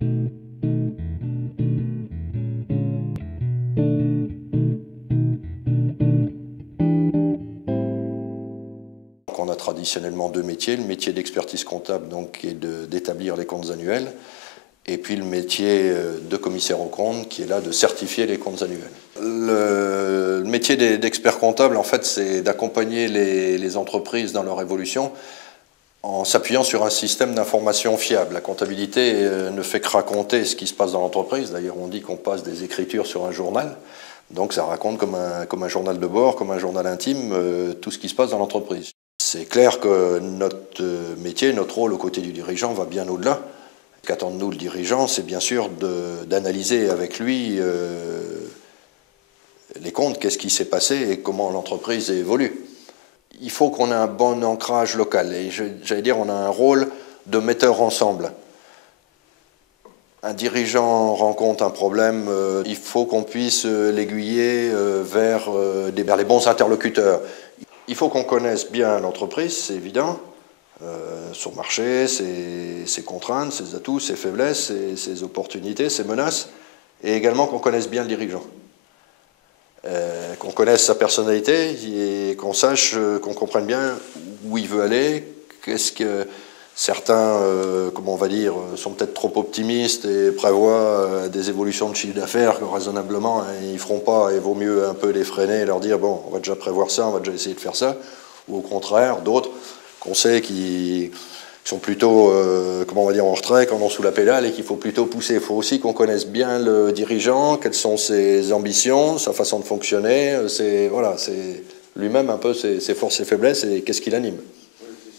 On a traditionnellement deux métiers, le métier d'expertise comptable donc, qui est d'établir les comptes annuels, et puis le métier de commissaire aux comptes qui est là de certifier les comptes annuels. Le métier d'expert comptable, en fait, c'est d'accompagner les entreprises dans leur évolution en s'appuyant sur un système d'information fiable. La comptabilité ne fait que raconter ce qui se passe dans l'entreprise. D'ailleurs, on dit qu'on passe des écritures sur un journal. Donc ça raconte comme un journal de bord, comme un journal intime, tout ce qui se passe dans l'entreprise. C'est clair que notre métier, notre rôle aux côtés du dirigeant va bien au-delà. Qu'attend de nous le dirigeant, c'est bien sûr d'analyser avec lui les comptes, qu'est-ce qui s'est passé et comment l'entreprise évolue. Il faut qu'on ait un bon ancrage local et j'allais dire on a un rôle de metteur ensemble. Un dirigeant rencontre un problème, il faut qu'on puisse l'aiguiller vers les bons interlocuteurs. Il faut qu'on connaisse bien l'entreprise, c'est évident, son marché, ses contraintes, ses atouts, ses faiblesses, ses opportunités, ses menaces, et également qu'on connaisse bien le dirigeant. Qu'on connaisse sa personnalité et qu'on sache, qu'on comprenne bien où il veut aller, qu'est-ce que certains, comment on va dire, sont peut-être trop optimistes et prévoient des évolutions de chiffre d'affaires que raisonnablement ils ne feront pas, et il vaut mieux un peu les freiner et leur dire bon, on va déjà prévoir ça, on va déjà essayer de faire ça, ou au contraire, d'autres qu'on sait qui sont plutôt, comment on va dire, en retrait, quand on est sous la pédale et qu'il faut plutôt pousser. Il faut aussi qu'on connaisse bien le dirigeant, quelles sont ses ambitions, sa façon de fonctionner, voilà, c'est lui-même un peu ses forces et faiblesses et qu'est-ce qui l'anime.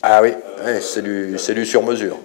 Ah oui, ouais, c'est du sur-mesure.